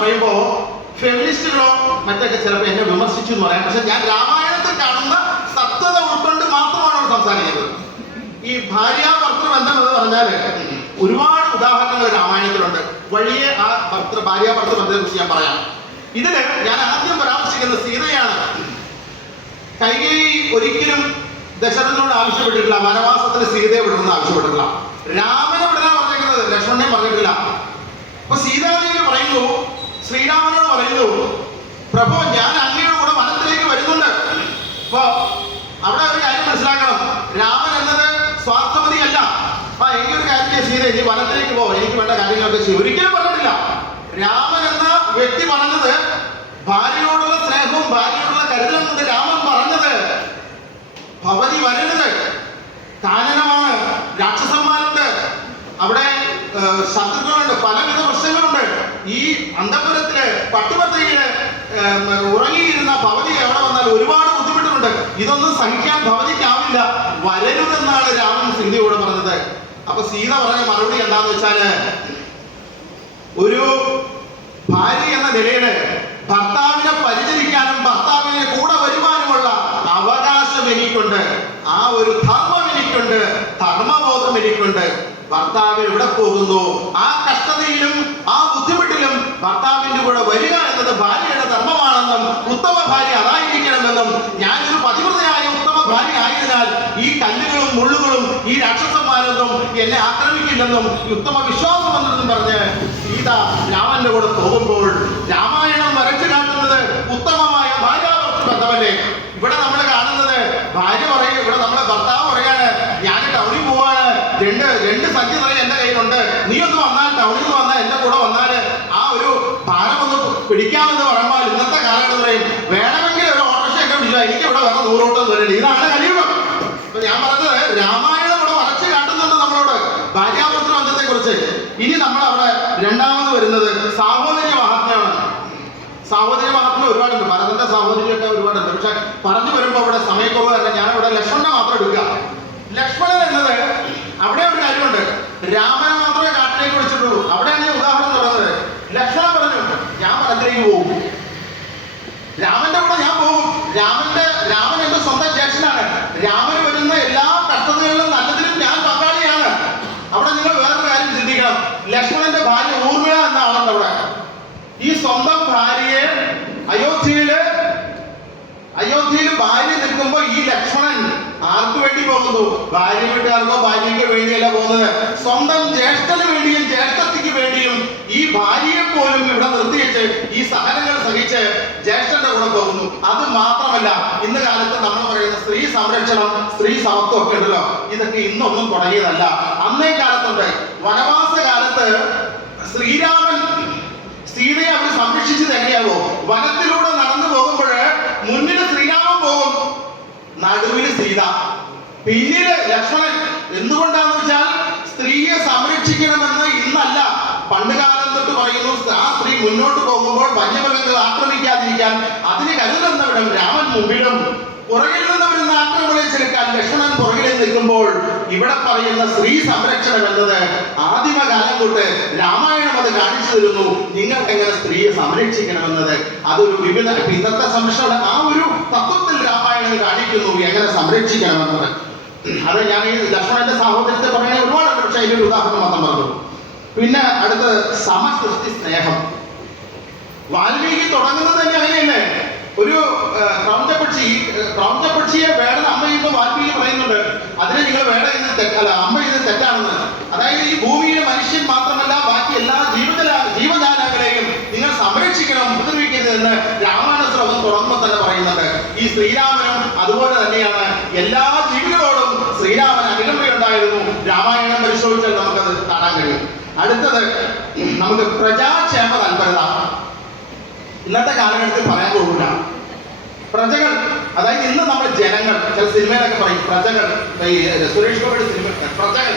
പറയുമ്പോൾ ഫെമിനിസ്റ്റുകളോ മറ്റൊക്കെ ചിലപ്പോൾ എന്നെ വിമർശിച്ചു എന്ന് പറയാം. പക്ഷെ ഞാൻ രാമായണത്തിൽ കാണുന്ന സത്യത ഉൾക്കൊണ്ട് മാത്രമാണ് അവിടെ സംസാരിക്കുന്നത്. ഈ ഭാര്യാഭർത്തൃ ബന്ധം എന്ന് പറഞ്ഞാൽ ഒരുപാട് ഉദാഹരണങ്ങൾ രാമായണത്തിലുണ്ട്. വഴിയെ ആ ഭാര്യാഭർത്തൃ ബന്ധത്തെ കുറിച്ച് ഞാൻ പറയാം. ഇതില് ഞാൻ ആദ്യം പരാമർശിക്കുന്നത് സീതയാണ്. കൈകേയി ഒരിക്കലും ദശരഥനോട് ആവശ്യപ്പെട്ടിട്ടില്ല വനവാസത്തിന് സീതയെ വിടണമെന്ന് ആവശ്യപ്പെട്ടിട്ടില്ല. രാമനെ വിടാൻ പറഞ്ഞിരിക്കുന്നത്, ലക്ഷ്മണനെ പറഞ്ഞിട്ടില്ല. അപ്പൊ സീതാദേവി പറയുന്നു, ശ്രീരാമനോട് പറയുന്നു, പ്രഭു ഞാൻ അങ്ങയുടെ കൂടെ വനത്തിലേക്ക് വരുന്നുണ്ട്. അപ്പൊ അവിടെ ഒരു കാര്യം മനസ്സിലാക്കണം, രാമൻ എന്നത് സ്വാർത്ഥമതിയല്ല. എനിക്കൊരു കാര്യം സീത ഇനി വനത്തിലേക്ക് പോ, എനിക്ക് വേണ്ട കാര്യങ്ങളൊക്കെ ചെയ്യും, ഒരിക്കലും പറഞ്ഞിട്ടില്ല. രാമൻ എന്ന വ്യക്തി പറഞ്ഞത് ഭാര്യയോടുള്ള സ്നേഹവും ഭാര്യയോടുള്ള കരുതലും കൊണ്ട് രാമൻ പറഞ്ഞത് ഭവതി വരരുത്, കാനനമാണ്, രാക്ഷസന്മാരുണ്ട്, അവിടെ ശത്രുക്കളുണ്ട്, പലവിധ പ്രശ്നങ്ങളുണ്ട്. ഈ അന്തപുരത്തില് പട്ടുപത്തയില് ഉറങ്ങിയിരുന്ന ഭവതി എവിടെ വന്നാൽ ഒരുപാട് ബുദ്ധിമുട്ടുന്നുണ്ട്. ഇതൊന്നും സഹിക്കാൻ ഭവതിക്കാവില്ല, വരരുതെന്നാണ് രാമൻ സീതയോട് പറഞ്ഞത്. അപ്പൊ സീത പറഞ്ഞ മറുപടി എന്താന്ന് വെച്ചാല്, ഒരു ഭാര്യ എന്ന നിലയില് ഭർത്താവിനെ പരിചരിക്കാനും ഭർത്താവിനെ കൂടെ വരുവാനുമുള്ള അവകാശം എനിക്കുണ്ട്, ആ ഒരു ധർമ്മം എനിക്കുണ്ട്, ധർമ്മബോധം എനിക്കുണ്ട്. ഭർത്താവ് എവിടെ പോകുന്നു ആ കഷ്ടതയിലും ആ ബുദ്ധിമുട്ടിലും ഭർത്താവിന്റെ കൂടെ വരിക എന്നത് ഭാര്യയുടെ ധർമ്മമാണെന്നും ഉത്തമ ഭാര്യ അതായിരിക്കണമെന്നും ഞാനൊരു പതിവ്രതയായ ഉത്തമ ഭാര്യ ആയതിനാൽ ഈ കല്ലുകളും മുള്ളുകളും ഈ രാക്ഷസന്മാരൊന്നും എന്നെ ആക്രമിക്കില്ലെന്നും ഉത്തമ വിശ്വാസമെന്നും പറഞ്ഞ് സീത രാമന്റെ കൂടെ പോകുമ്പോൾ രാമായണം വരച്ചു കാട്ടുന്നത് ഉത്തമമായ ഭാര്യാഭർത്തൃ ബന്ധമല്ലേ. ഇവിടെ നമ്മൾ കാണുന്നത് ഭാര്യ പറയുക, ഇവിടെ നമ്മളെ ഭർത്താവ് പറയാണ്, ഞാൻ ടൗണിൽ പോവാണ്, രണ്ട് സഞ്ചി നിറയെ എന്റെ കയ്യിലുണ്ട്, നീ ഒന്ന് വന്നാൽ ടൗണിൽ നിന്ന് വന്നാൽ എന്റെ കൂടെ വന്നാൽ ആ ഒരു ഭാരം ഒന്ന് പിടിക്കാമെന്ന് പറയുമ്പോൾ ഇന്നത്തെ കാലഘട്ടം പറയും വേണമെങ്കിൽ ഒരു ഓട്ടോറിക്ഷയൊക്കെ പിടിച്ചാൽ എനിക്ക് ഇവിടെ വേറെ 100 ഓട്ടം വരേണ്ടി. ഇതാണ് കഴിയുക. അപ്പൊ ഞാൻ പറഞ്ഞത് രാമായണം ഇവിടെ വരച്ച് കാട്ടുന്നുണ്ട് നമ്മളോട് ഭാര്യാഭർത്തൃ ബന്ധത്തെ കുറിച്ച്. ഇനി നമ്മൾ അവിടെ രണ്ടാമത് വരുന്നത് സാഹോദര്യ മഹാത്മ്യമാണ്. സാഹോദര്യ മഹാത്മ്യം ഒരുപാടുണ്ട്, ഭരതന്റെ സാഹോദര്യമൊക്കെ ഒരുപാടുണ്ട്. പക്ഷെ പറഞ്ഞു വരുമ്പോൾ അവിടെ സമയക്കുറവ് തന്നെ ഞാൻ ഇവിടെ ലക്ഷ്മണനെ മാത്രം എടുക്കുക. ലക്ഷ്മണൻ എന്നത് അവിടെ ഒരു കാര്യമുണ്ട്, രാമനെ മാത്രമേ കാട്ടിലേക്ക് വിളിച്ചിട്ടുള്ളൂ. അവിടെയാണ് ഞാൻ ഉദാഹരണം തുടങ്ങുന്നത്. ലക്ഷ്മണൻ പറഞ്ഞു ഞാൻ വനത്തിലേക്ക് പോകും, രാമന്റെ കൂടെ ഞാൻ പോകും. രാമൻ എന്റെ സ്വന്തം ജ്യേഷ്ഠനാണ്, രാമന് വരുന്ന എല്ലാ കഷ്ടതകളിലും നല്ലതിലും ഞാൻ പങ്കാളിയാണ്. അവിടെ നിങ്ങൾ വേറൊരു കാര്യം ചിന്തിക്കണം, ലക്ഷ്മണന്റെ ഭാര്യ ഊർമിള എന്ന ആളുണ്ട് അവിടെ. ഈ സ്വന്തം ഭാര്യയെ അയോധ്യയിൽ ഭാര്യ നിൽക്കുമ്പോ ഈ ലക്ഷ്മണൻ ആർക്ക് വേണ്ടി പോകുന്നു? ഭാര്യ വീട്ടുകാർക്കോ ഭാര്യയ്ക്ക് വേണ്ടിയല്ല പോകുന്നത്, സ്വന്തം ജ്യേഷ്ഠന് വേണ്ടിയും ജ്യേഷ്ഠത്തിക്ക് വേണ്ടിയും ഈ ഭാര്യയെ പോലും ഇവിടെ നിർത്തിവെച്ച് ഈ സഹനങ്ങൾ സഹിച്ച് ജ്യേഷ്ഠന്റെ കൂടെ പോകുന്നു. അത് മാത്രമല്ല, ഇന്ന് കാലത്ത് നമ്മൾ പറയുന്ന സ്ത്രീ സംരക്ഷണം, സ്ത്രീ സമത്വം ഒക്കെ ഉണ്ടല്ലോ, ഇതൊക്കെ ഇന്നൊന്നും തുടങ്ങിയതല്ല, അന്നേ കാലത്തുണ്ട്. വനവാസ കാലത്ത് ശ്രീരാമൻ സീതയെ അവർ സംരക്ഷിച്ചത് എങ്ങനെയാവോ? വനത്തിലൂടെ നടന്നു പോകുമ്പോൾ മുന്നിൽ ശ്രീരാമൻ പോകും, നടുവിൽ സീത, പിന്നില് ലക്ഷ്മണൻ. എന്തുകൊണ്ടാന്ന് വെച്ചാൽ സ്ത്രീയെ സംരക്ഷിക്കണമെന്ന് ഇന്നല്ല, പണ്ട് കാലം തൊട്ട് പറയുന്നു. ആ സ്ത്രീ മുന്നോട്ട് പോകുമ്പോൾ വന്യമൃഗങ്ങൾ ആക്രമിക്കാതിരിക്കാൻ അതിന് കരുതുന്നവിടം രാമൻ മുമ്പിലും പുറകിൽ നിന്ന് വരുന്ന ആക്രമണങ്ങളെ ചെറുക്കാൻ ലക്ഷ്മണൻ പുറകിൽ നിൽക്കുമ്പോൾ ഇവിടെ പറയുന്ന സ്ത്രീ സംരക്ഷണം എന്നത് ആദിമകാലം തൊട്ട് രാമായണം അത് കാണിച്ചു തരുന്നു. നിങ്ങൾക്ക് എങ്ങനെ സ്ത്രീയെ സംരക്ഷിക്കണമെന്നത് അതൊരു വിവിധ ഇന്നത്തെ സംരക്ഷണം ആ ഒരു തത്വത്തിൽ രാമായണം കാണിക്കുന്നു എങ്ങനെ സംരക്ഷിക്കണമെന്നത്. അത് ഞാൻ ഈ ലക്ഷ്മണന്റെ സാഹോദര്യത്തെ പറയണേ ഒരുപാടുണ്ട്, പക്ഷെ അതിന്റെ ഒരു ഉദാഹരണം മാത്രം പറഞ്ഞു. പിന്നെ അടുത്ത് സമസൃഷ്ടി സ്നേഹം. വാൽമീകി തുടങ്ങുന്നത് തന്നെ അങ്ങനെയല്ലേ, ഒരു ക്രൗഞ്ചപക്ഷിയെ വേടൻ അമ്മ ചെയ്യുമ്പോൾ വാൽമീകി പറയുന്നുണ്ട് അതിനെ നിങ്ങൾ വേട ചെയ്യുന്നത് തെറ്റല്ല, അമ്മ ചെയ്യുന്നത് തെറ്റാണെന്ന്. അതായത് ഈ ഭൂമിയിലെ മനുഷ്യൻ മാത്രമല്ല ബാക്കി എല്ലാ ജീവജാലങ്ങളെയും നിങ്ങൾ സംരക്ഷിക്കണം, ഉപദ്രവിക്കരുതെന്ന് രാമായണ ശ്രമം തുടങ്ങുമ്പോൾ തന്നെ പറയുന്നുണ്ട്. ഈ ശ്രീരാമനും അതുപോലെ തന്നെയാണ്, എല്ലാ ജീവികളോടും ശ്രീരാമൻ അനുകമ്പയുണ്ടായിരുന്നു. രാമായണം പരിശോധിച്ചാൽ നമുക്കത് കാണാൻ കഴിയും. അടുത്തത് നമുക്ക് പ്രജാക്ഷേമ തൽപരത. ഇന്നത്തെ കാലഘട്ടത്തിൽ പറയാൻ കൊള്ളില്ല. പ്രജകൾ, അതായത് ഇന്ന് നമ്മുടെ ജനങ്ങൾ, ചില സിനിമയിലൊക്കെ പറയും പ്രജകൾ, സുരേഷ് ഗോപിയുടെ സിനിമ പ്രജകൾ